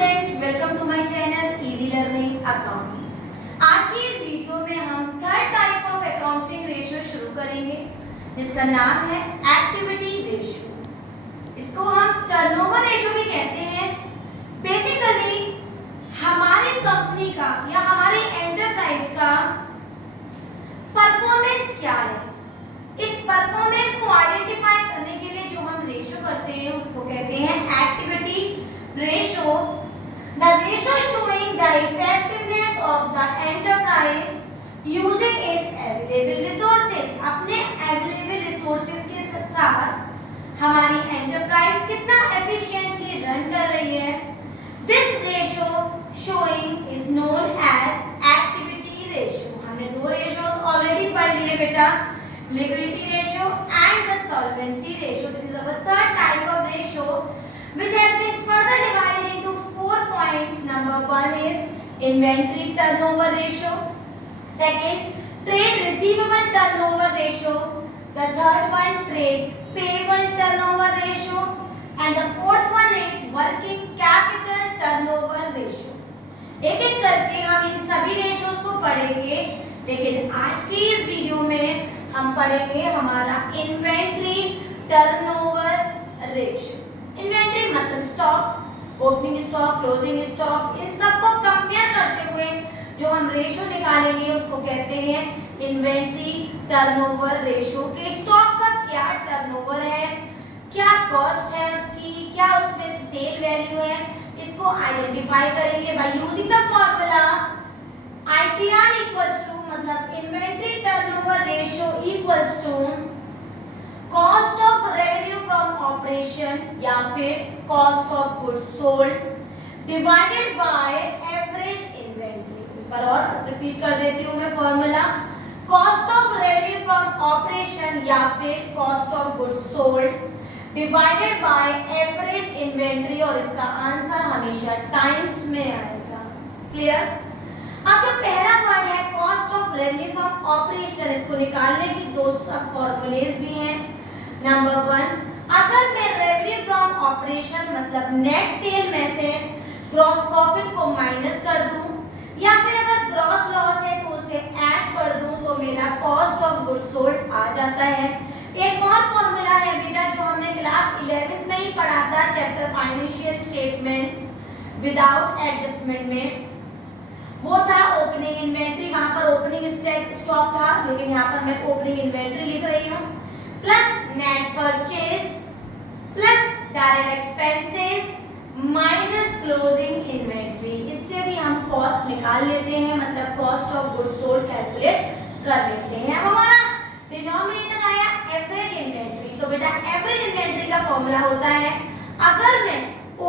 Students, welcome to my channel easy learning accounting. आज की इस वीडियो में हम third type of accounting ratio शुरू करेंगे जिसका नाम है एक्टिविटी रेशियो। इसको हम टर्नओवर रेशियो भी कहते हैं। बेसिकली हमारी कंपनी का या हमारी एंटरप्राइज का परफॉर्मेंस क्या है, इस परफॉर्मेंस को आइडेंटिफाई करने के लिए जो हम रेशियो करते हैं उसको कहते हैं activity ratio. The ratio showing the effectiveness of the enterprise using its available resources. अपने available resources के साथ हमारी enterprise कितना efficiently run कर रही है, this ratio showing is known as activity ratio. हमने दो ratios already पढ़ लिए बेटा, liquidity ratio and the solvency ratio. This is our third type of ratio which has been further divided into 4 points. Number 1 is inventory turnover ratio, second trade receivable turnover ratio, the third one trade payable turnover ratio, and the fourth one is working capital turnover ratio. एक एक करके हम इन सभी ratios को पढ़ेंगे, लेकिन आज की इस वीडियो में हम पढ़ेंगे हमारा इन्वेंट्री टर्नओवर रेशियो। इन्वेंट्री मतलब stock, opening stock, closing stock, इन सबको कंपेयर करते हुए जो हम रेशियो निकालेंगे उसको कहते हैं इन्वेंट्री टर्नओवर रेशियो। के स्टॉक का क्या टर्नओवर है, क्या कॉस्ट है उसकी, क्या उसमें सेल वैल्यू है, इसको आइडेंटिफाई करेंगे by using the formula ITR equals to, मतलब inventory turnover ratio equals to cost of revenue from operation या फिर cost of goods sold divided by average inventory. एक बार और रिपीट कर देती हूँ मैं formula, cost of revenue from operation या फिर cost of goods sold divided by average inventory, और इसका आंसर हमेशा टाइम्स में आएगा। क्लियर? अब जो पहला वर्ड है cost of revenue from operation, इसको निकालने की दो सब फॉर्मूलेज भी हैं। नंबर 1, अगर मैं रेवेन्यू फ्रॉम ऑपरेशन मतलब नेट सेल में से ग्रॉस प्रॉफिट को माइनस कर दूं, या फिर अगर ग्रॉस लॉस है तो उसे ऐड कर दूं, तो मेरा कॉस्ट ऑफ गुड्स सोल्ड आ जाता है। एक और फॉर्मूला है बेटा जो हमने क्लास 11th में ही पढ़ा था, chapter financial statement without adjustment में, वो था ओपनिंग इन्वेंट्री। वहां पर ओपनिंग स्टॉक था, लेकिन यहाँ पर मैं ओपनिंग इन्वेंट्री लिख रही हूँ, plus net purchase plus direct expenses minus closing inventory. इससे भी हम कॉस्ट निकाल लेते हैं, मतलब cost of goods sold calculate कर लेते हैं। अब हमारा डिनोमिनेटर आया एवरेज इन्वेंट्री, तो बेटा एवरेज इन्वेंट्री का फॉर्मूला होता है, अगर मैं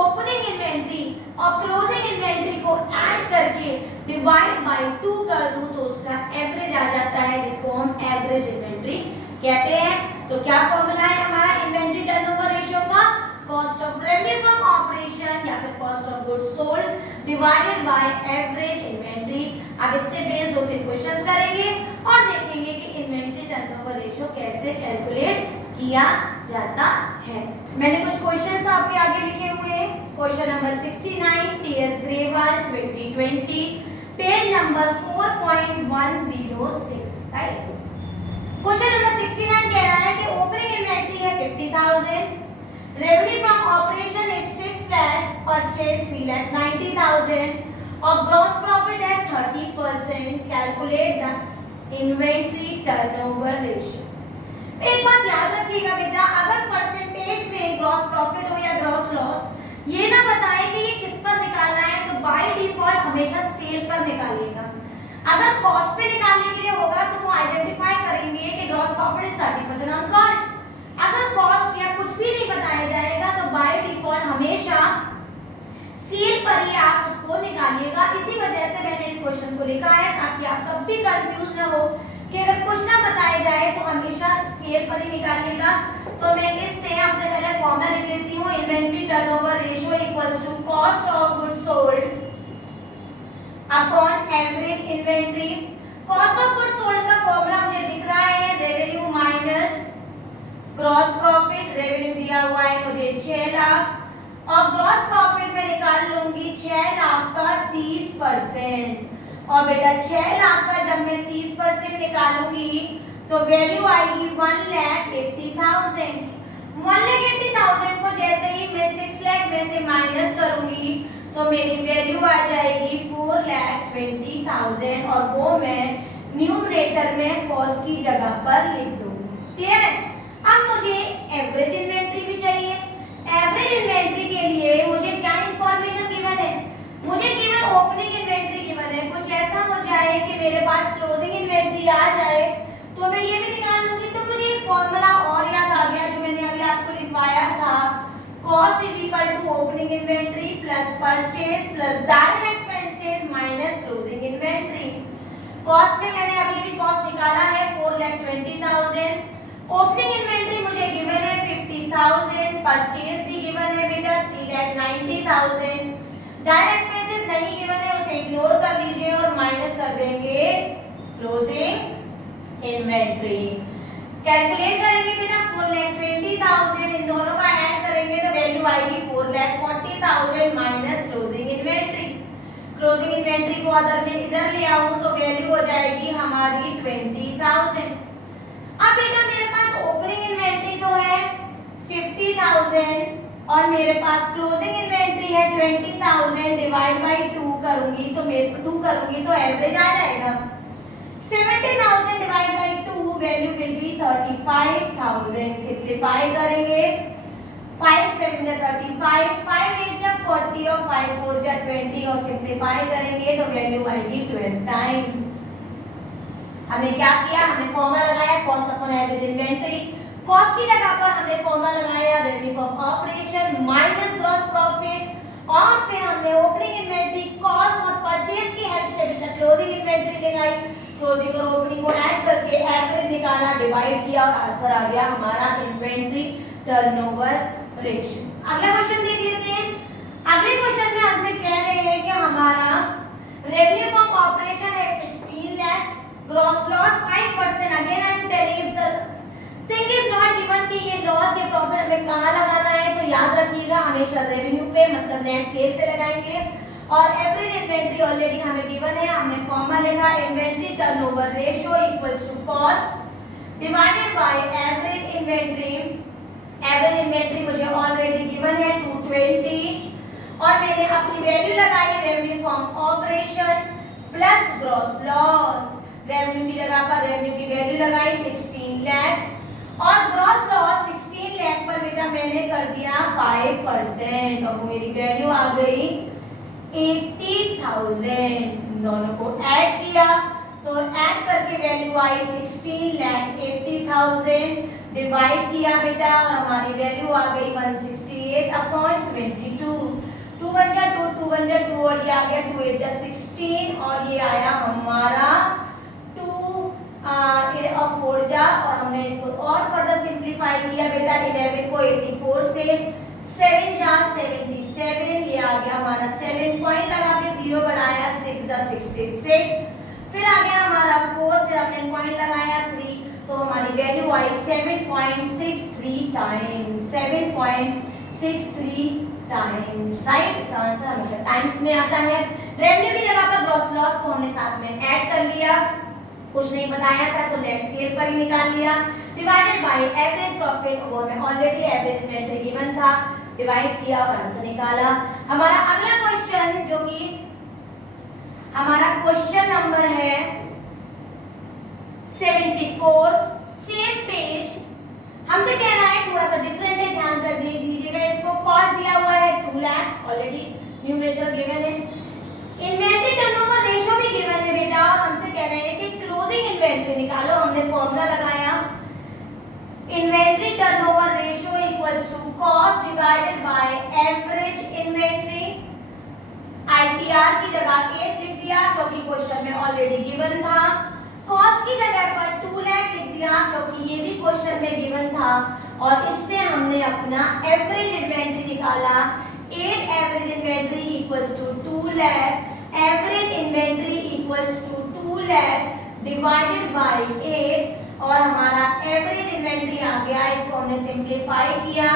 ओपनिंग इन्वेंट्री और क्लोजिंग इन्वेंट्री को ऐड करके डिवाइड बाय 2 कर दूं तो उसका एवरेज आ जाता है, जिसको हम एवरेज इन्वेंट्री कहते हैं। तो क्या फॉर्मूला है हमारा इन्वेंट्री टर्नओवर रेशियो का, cost of revenue from operation या फिर cost of goods sold divided by average inventory. अब इससे बेस्ड होकर क्वेश्चंस करेंगे और देखेंगे कि इन्वेंट्री टर्नओवर रेशियो कैसे कैलकुलेट किया जाता है। मैंने कुछ क्वेश्चंस आपके आगे लिखे हुए हैं। Question number 69 TS Grewal 2020, page number 4.106, right. Question number 69 कह रहा है कि ओपनिंग इन्वेंट्री है 50,000, revenue from operation is 6 lakh, purchase 3,90,000 और ग्रॉस प्रॉफिट है 30%। Calculate the inventory turnover ratio. एक बात याद रखिएगा बेटा, अगर परसेंटेज में ग्रॉस प्रॉफिट हो या ग्रॉस लॉस ये ना बताए कि ये किस पर निकालना है, तो बाय डिफॉल्ट हमेशा सेल पर निकालिएगा। अगर कॉस्ट पे निकालने के लिए होगा तो वो आइडेंटिफाई करेंगे कि gross profit is 30% on cost. अगर कॉस्ट या कुछ भी नहीं बताया जाएगा तो बाय डिफॉल्ट हमेशा सेल पर ही आप उसको निकालिएगा। इसी वजह से मैंने इस क्वेश्चन को लिखा है, ताकि आप कभी कंफ्यूज ना हो कि अगर कुछ ना बताया जाए तो हमेशा सेल पर ही निकालिएगा। तो मैं इससे अपने पहले फॉर्मूला लिख लेती हूँ, inventory turnover ratio equals to cost of goods sold upon average inventory. Cost of goods sold का फॉर्मूला मुझे दिख रहा है, revenue minus gross profit. Revenue दिया हुआ है मुझे 6 लाख और ग्रॉस प्रॉफिट में निकाल लूंगी 6 30%। और बेटा 6 लाख का जब मैं 30% निकालूंगी तो वैल्यू आएगी 1,80,000। 1,80,000 को जैसे ही मैं 6 लाख में से माइनस करूंगी तो मेरी वैल्यू आ जाएगी 4,20,000 और वो मैं न्यूमरेटर में कॉस्ट की जगह पर लिख दूंगी। क्लियर है? अब मुझे एवरेज इन्वेंट्री भी चाहिए। एवरेज इन्वेंट्री के लिए मुझे क्या इंफॉर्मेशन गिवन है? मुझे केवल ओपनिंग इन्वेंट्री गिवन है। कुछ ऐसा हो जाए कि मेरे पास क्लोजिंग इन्वेंट्री आ जाए तो मैं ये भी निकाल लूंगी। तो मुझे एक फॉर्मूला और याद आ गया जो मैंने अभी आपको लिखवाया था, cost is equal to opening inventory plus purchase plus direct expenses minus closing inventory. Cost में मैंने अभी भी कॉस्ट निकाला है 4,20,000। ओपनिंग इन्वेंट्री मुझे गिवन है 50,000, परचेज भी गिवन है बेटा 3,90,000। डायरेक्ट एक्सपेंसेस नहीं गिवन है, उसे इग्नोर कर लीजिए और माइनस कर देंगे क्लोजिंग इन्वेंट्री। कैलकुलेट करेंगे बेटा 4,20,000, इन दोनों का ऐड करेंगे तो वैल्यू आएगी 4,40,000 minus closing inventory. Closing inventory को अगर मैं इधर ले आऊं तो वैल्यू हो जाएगी हमारी 20,000। अब बेटा मेरे पास ओपनिंग इन्वेंट्री तो है 50,000 और मेरे पास क्लोजिंग इन्वेंट्री है 20,000 डिवाइड बाय 2 करूंगी तो एवरेज आ जाएगा 70,000 divide by 2 value will be 35,000। Simplify करेंगे 5 7 35, 5 8 40 और 5 4 20 और सिंपलीफाई करेंगे तो वैल्यू आएगी 12 टाइम्स। हमने क्या किया? हमने फॉर्मूला लगाया cost upon average inventory. Cost की जगह पर हमने फॉर्मूला लगाया revenue from operation minus gross profit और फिर हमने ओपनिंग इन्वेंट्री कॉस्ट और परचेज की हेल्प से बेटा क्लोजिंग इन्वेंट्री लगाई। क्लोजिंग और ओपनिंग को ऐड करके एवरेज निकाला, डिवाइड किया और आंसर आ गया हमारा इन्वेंट्री टर्नओवर रेशियो। अगला क्वेश्चन देख लेते हैं। अगले क्वेश्चन में हमसे कह रहे हैं कि हमारा रेवेन्यू फ्रॉम ऑपरेशन है 16 lakh, gross loss 5%। Again I am telling if the thing is not given कि ये लॉस या प्रॉफिट हमें कहां लगाना है तो याद रखिएगा हमेशा रेवेन्यू पे मतलब नेट सेल पे लगाएंगे। और एवरेज इन्वेंट्री ऑलरेडी हमें गिवन है, हमने फॉर्मूला लिखा inventory turnover ratio equals to cost divided by average inventory. Average inventory मुझे ऑलरेडी गिवन है 220 और मैंने अपनी वैल्यू लगाई revenue from operation plus gross loss. Revenue की जगह पर रेवेन्यू की वैल्यू लगाई 16 लाख और ग्रॉस लॉस 16 लाख पर बेटा मैंने कर दिया 5% और मेरी वैल्यू आ गई 80,000। दोनों को ऐड किया तो ऐड करके वैल्यू आई 16,80,000 डिवाइड किया बेटा और हमारी वैल्यू आ गई 168/22। 2 1 जा 2 2 1 जा 2 और ये आ गया 2 8 जा 16 और ये आया हमारा 2 और 4 जा और हमने इसको और फर्दर सिंपलीफाई किया बेटा 11 को 84 से 7 जा 77 ये आ गया हमारा 7 पॉइंट लगा के 0 बढ़ाया 6 जा 66 फिर आ गया हमारा 4 फिर हमने पॉइंट लगाया 3 तो हमारी वैल्यू आई 7.63 टाइम्स 7.63 टाइम्स राइट। इसका आंसर हमेशा टाइम्स में आता है। रेवेन्यू की जगह पर ग्रॉस लॉस को हमने साथ में ऐड कर लिया, कुछ नहीं बताया था तो नेट सेल पर ही निकाल लिया। डिवाइडेड बाय एवरेज प्रॉफिट वो हमें ऑलरेडी एवरेज इन्वेंट्री गिवन था, डिवाइड किया और आंसर निकाला। हमारा अगला क्वेश्चन जो कि हमारा क्वेश्चन नंबर है 74 सेम पेज हमसे कह रहा है थोड़ा सा डिफरेंट है, ध्यान कर देख दीजिएगा। इसको कॉस्ट दिया हुआ है 2 लाख ऑलरेडी न्यूमरेटर गिवन है, इन्वेंट्री टर्नओवर रेशियो भी गिवन है बेटा और हमसे कह रहे हैं कि क्लोजिंग इन्वेंट्री निकालो। हमने फॉर्मूला लगाया inventory turnover ratio equals to cost divided by average inventory. ITR की जगह 8 लिख दिया क्योंकि क्वेश्चन में ऑलरेडी गिवन था। कॉस्ट की जगह पर 2 लाख लिख दिया क्योंकि ये भी क्वेश्चन में गिवन था और इससे हमने अपना एवरेज इन्वेंट्री निकाला। 8 average inventory equals to 2 lakh, average inventory equals to 2 lakh divided by 8 और हमारा एवरेज इन्वेंट्री आ गया। इसको हमने सिंपलीफाई किया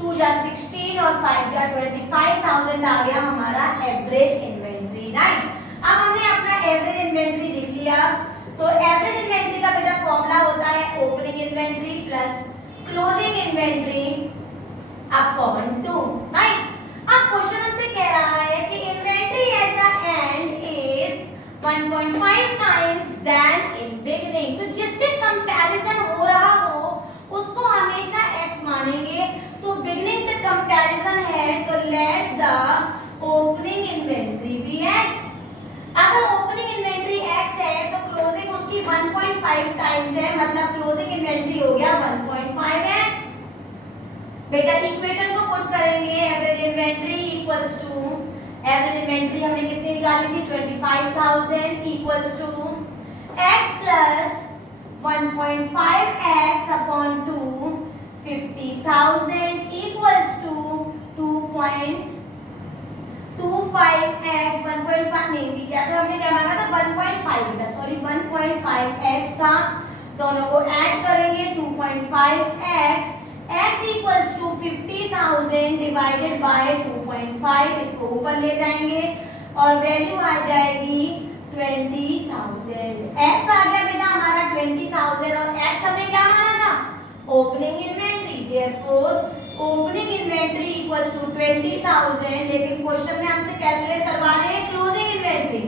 2 जा 16 और 5 जा 25,000 आ गया हमारा एवरेज इन्वेंट्री। तो एवरेज इन्वेंट्री का बेटा फॉर्मूला होता है opening inventory plus closing inventory upon 2, right. अब क्वेश्चन हमसे कह रहा है कि inventory at the end is 1.5 times than in beginning. तो जिससे कंपैरिजन हो रहा हो उसको हमेशा x मानेंगे। तो बिगनिंग से कंपैरिजन है तो let the opening inventory be x। अगर ओपनिंग इन्वेंट्री x है तो क्लोजिंग उसकी 1.5 टाइम्स है, मतलब क्लोजिंग इन्वेंट्री हो गया 1.5x। बेटा इक्वेशन को पुट करेंगे, average inventory equals to, average inventory हमने कितनी निकाली थी 25,000 equals to x plus 1.5x upon 2 50,000 equals to 2.25x 1.5 नहीं थी, क्या था हमने क्या मांगा था 1.5 बेटा, सॉरी 1.5x था। दोनों को ऐड करेंगे 2.5x x equals to 50,000 divided by 2.5, इसको ऊपर ले जाएंगे और वैल्यू आ जाएगी 20,000। x आ गया बेटा हमारा 20,000 और x हमने क्या माना था opening inventory, therefore opening inventory equals to 20,000। लेकिन क्वेश्चन में हमसे कैलकुलेट करवा रहे हैं क्लोजिंग इन्वेंट्री,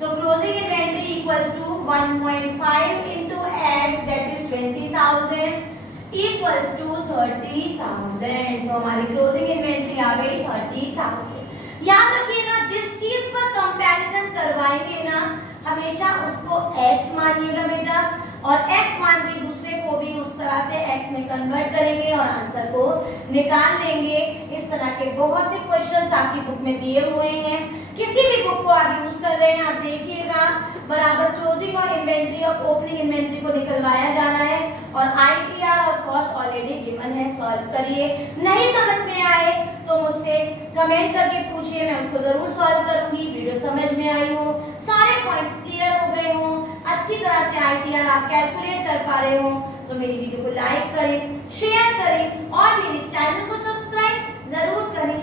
तो closing inventory equals to 1.5 into x that is 20,000 equals to 30,000। तो हमारी क्लोजिंग इन्वेंट्री आ गई 30,000। याद रखिएगा जिस चीज पर कंपैरिजन करवाएंगे ना हमेशा उसको x मानिएगा बेटा, और x मान के दूसरे को भी उस तरह से x में कन्वर्ट करेंगे और आंसर को निकाल लेंगे। इस तरह के बहुत से क्वेश्चंस आपकी बुक में दिए हुए हैं, किसी भी बुक को आप यूज कर रहे हैं आप देखिएगा बराबर क्लोजिंग और इन्वेंट्री और ओपनिंग इन्वेंट्री को निकलवाया जा रहा है और ITR और कॉस्ट ऑलरेडी गिवन है, सॉल्व करिए। नहीं समझ में आए तो मुझसे कमेंट करके पूछिए, मैं उसको जरूर सॉल्व करूंगी। वीडियो समझ में आई हो, सारे पॉइंट्स क्लियर हो गए हो, अच्छी तरह से ITR आप कैलकुलेट कर पा रहे हो तो मेरी वीडियो को लाइक करें, शेयर करें और मेरे चैनल को सब्सक्राइब जरूर करें।